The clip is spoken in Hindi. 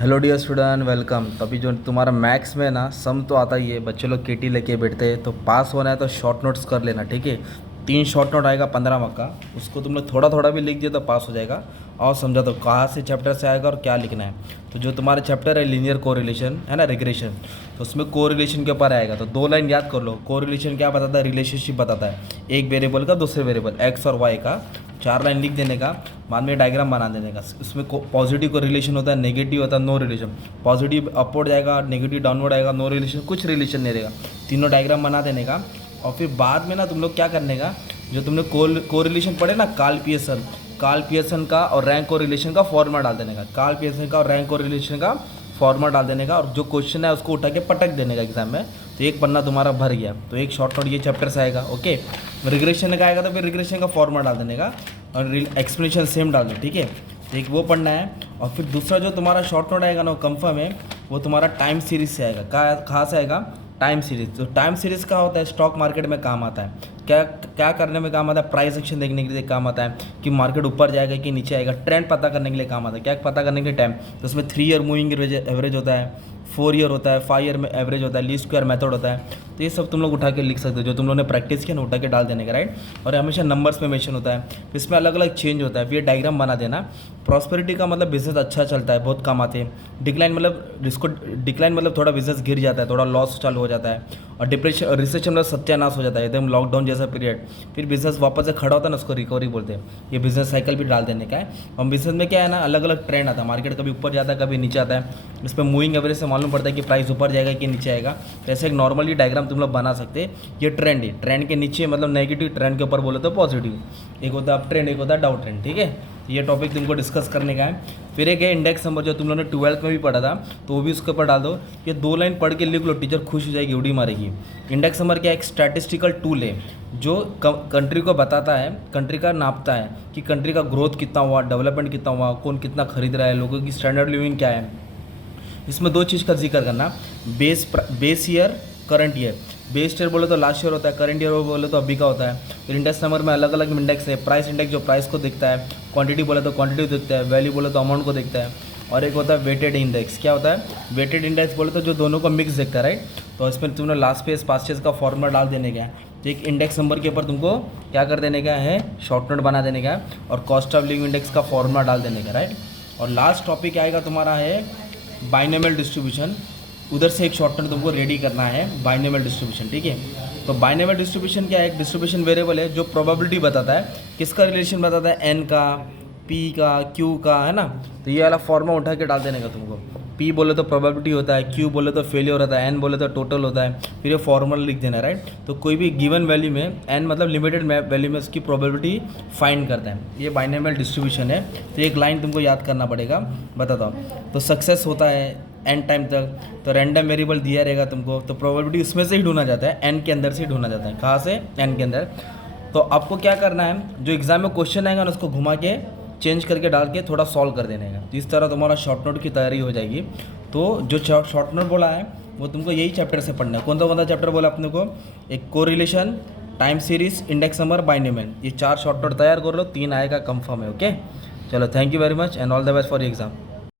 Hello dear student, welcome. तो अभी जो तुम्हारा मैथ्स में ना सम तो आता ही है, बच्चे लोग केटी लेके बैठते हैं। तो पास होना है तो शॉर्ट नोट्स कर लेना, ठीक है। 3 शॉर्ट नोट आएगा 15 मार्क का, उसको तुम लोग थोड़ा थोड़ा भी लिख दिया तो पास हो जाएगा। और समझा तो कहाँ से चैप्टर से आएगा और क्या लिखना है। तो जो तुम्हारा चैप्टर है लीनियर कोरिलेशन है ना, रिग्रेशन, तो उसमें कोरिलेशन के ऊपर आएगा। तो 2 लाइन याद कर लो। कोरिलेशन क्या बताता है? रिलेशनशिप बताता है एक वेरिएबल का दूसरे वेरिएबल एक्स और वाई का। 4 लाइन लिख देने का, बाद में डायग्राम बना देने का। उसमें पॉजिटिव को रिलेशन होता है, नेगेटिव होता है नो रिलेशन। पॉजिटिव अपवर्ड जाएगा, नेगेटिव डाउनवर्ड आएगा, नो रिलेशन, कुछ रिलेशन नहीं रहेगा। तीनों डायग्राम बना देने का। और फिर बाद में ना तुम लोग क्या करने का, जो तुमने कोरिलेशन पढ़े ना, काल पियर्सन का और रैंक कोरिलेशन का फॉर्मूला डाल देने का। काल पियर्सन का और रैंक कोरिलेशन का फॉर्मूला डाल देने का, और जो क्वेश्चन है उसको उठा के पटक देने का एग्जाम में। तो एक पन्ना तुम्हारा भर गया। तो एक शॉर्ट नोट ये चैप्टर से आएगा, ओके। रिग्रेशन का आएगा तो फिर रिग्रेशन का फॉर्मूला डाल देने का और एक्सप्लेनेशन सेम डाल दो, ठीक है। तो एक वो पढ़ना है। और फिर दूसरा जो तुम्हारा शॉर्ट नोट आएगा ना, कंफर्म है, वो तुम्हारा टाइम सीरीज से आएगा। कहाँ से आएगा? Time series. तो टाइम सीरीज का होता है स्टॉक मार्केट में काम आता है। क्या क्या करने में काम आता है? प्राइस एक्शन देखने के लिए काम आता है कि मार्केट ऊपर जाएगा कि नीचे आएगा। ट्रेंड पता करने के लिए काम आता है। क्या पता करने के लिए? टाइम। तो उसमें 3 ईयर मूविंग एवरेज होता है, 4 ईयर होता है, 5 ईयर में एवरेज होता है, लीस्ट स्क्वायर मेथड होता है। तो ये सब तुम लोग उठा के लिख सकते हो, जो तुम लोगों ने प्रैक्टिस किया ना उठा के डाल देने का, राइट। और हमेशा नंबर्स में मेंशन होता है, इसमें अलग अलग चेंज होता है। फिर डायग्राम बना देना। प्रॉस्पेरिटी का मतलब बिजनेस अच्छा चलता है, बहुत कमाते हैं। डिक्लाइन मतलब इसको, डिक्लाइन मतलब थोड़ा बिजनेस गिर जाता है, थोड़ा लॉस चालू हो जाता है। और डिप्रेशन रिसेशन मतलब सत्यानाश हो जाता है, एकदम लॉकडाउन जैसा पीरियड। फिर बिजनेस वापस से खड़ा होता है ना, उसको रिकवरी बोलते हैं। ये बिजनेस साइकिल भी डाल देने का है। और बिजनेस में क्या है ना, अलग अलग ट्रेंड आता है, मार्केट कभी ऊपर जाता है कभी नीचे आता है। इसमें मूविंग एवरेज से मालूम पड़ता है कि प्राइस ऊपर जाएगा कि नीचे आएगा। तो ऐसे एक नॉर्मली डायग्राम तुम लोग बना सकते हैं। ये ट्रेंड है, ट्रेंड के नीचे मतलब नेगेटिव, ट्रेंड के ऊपर बोले तो पॉजिटिव। एक होता है अप ट्रेंड, एक होता है डाउन ट्रेंड, ठीक है। तो ये टॉपिक तुमको डिस्कस करने का है। फिर एक है इंडेक्स नंबर, जो तुम लोगों ने 12th में भी पढ़ा था, तो वो भी उसके ऊपर डाल दो। ये 2 लाइन पढ़ के लिख लो, टीचर खुश हो जाएगी, उड़ी मारेगी। इंडेक्स नंबर क्या? एक स्टैटिस्टिकल टूल है जो कंट्री को बताता है, कंट्री का नापता है कि कंट्री का ग्रोथ कितना हुआ, डेवलपमेंट कितना हुआ, कौन कितना खरीद रहा है, लोगों की स्टैंडर्ड लिविंग क्या है। इसमें 2 चीज़ का जिक्र करना, base year, current year. Base year बोले तो लास्ट ईयर होता है, करंट ईयर बोले तो अभी का होता है। फिर इंडेक्स नंबर में अलग अलग इंडेक्स है। प्राइस इंडेक्स जो प्राइस को देखता है, क्वांटिटी बोले तो क्वांटिटी देखता है, वैल्यू बोले तो अमाउंट को देखता है। और एक होता है वेटेड इंडेक्स। क्या होता है वेटेड इंडेक्स? बोले तो जो दोनों को मिक्स देखता है, राइट। तो इसमें तुमने लास्ट पेज पास्ट पेज का फॉर्मूला डाल देने का है। तो एक इंडेक्स नंबर के ऊपर तुमको क्या कर देने का है, शॉर्ट नोट बना देने का है, और कॉस्ट ऑफ लिविंग इंडेक्स का फॉर्मूला डाल देने का, राइट। और लास्ट टॉपिक आएगा तुम्हारा है बाइनोमियल डिस्ट्रीब्यूशन। उधर से एक शॉर्ट नोट तुमको रेडी करना है, बाइनोमियल डिस्ट्रीब्यूशन, ठीक है। तो बाइनोमियल डिस्ट्रीब्यूशन क्या है? एक डिस्ट्रीब्यूशन वेरिएबल है जो प्रोबेबिलिटी बताता है। किसका रिलेशन बताता है? एन का, पी का, क्यू का, है ना। तो ये वाला फॉर्मूला उठा के डाल देने का तुमको। पी बोले तो प्रोबेबिलिटी होता है, क्यू बोले तो फेलियर होता है, एन बोले तो टोटल होता है। फिर ये फॉर्मूला लिख देना, राइट। तो कोई भी गिवन वैल्यू में, एन मतलब लिमिटेड वैल्यू में उसकी प्रोबेबिलिटी फाइंड करता है। ये बाइनोमियल डिस्ट्रीब्यूशन है। तो एक लाइन तुमको याद करना पड़ेगा, बताता हूँ। तो सक्सेस होता है एन टाइम तक, तो रैंडम वेरिएबल दिया रहेगा तुमको, तो प्रोबेबिलिटी उसमें से ही ढूंढा जाता है, एन के अंदर से ही ढूंढा जाता है। कहाँ से? एन के अंदर। तो आपको क्या करना है, जो एग्जाम में क्वेश्चन आएगा ना, उसको घुमा के चेंज करके डाल के थोड़ा सॉल्व कर देने का। इस तरह तुम्हारा शॉर्ट नोट की तैयारी हो जाएगी। तो जो शॉर्ट नोट बोला है वो तुमको यही चैप्टर से पढ़ना है। कौन सा चैप्टर बोला अपने को? एक correlation, time series, index number, binomial. ये 4 शॉर्ट नोट तैयार कर लो, 3 आएगा कंफर्म है, ओके। चलो, thank you very much and all the best for exam.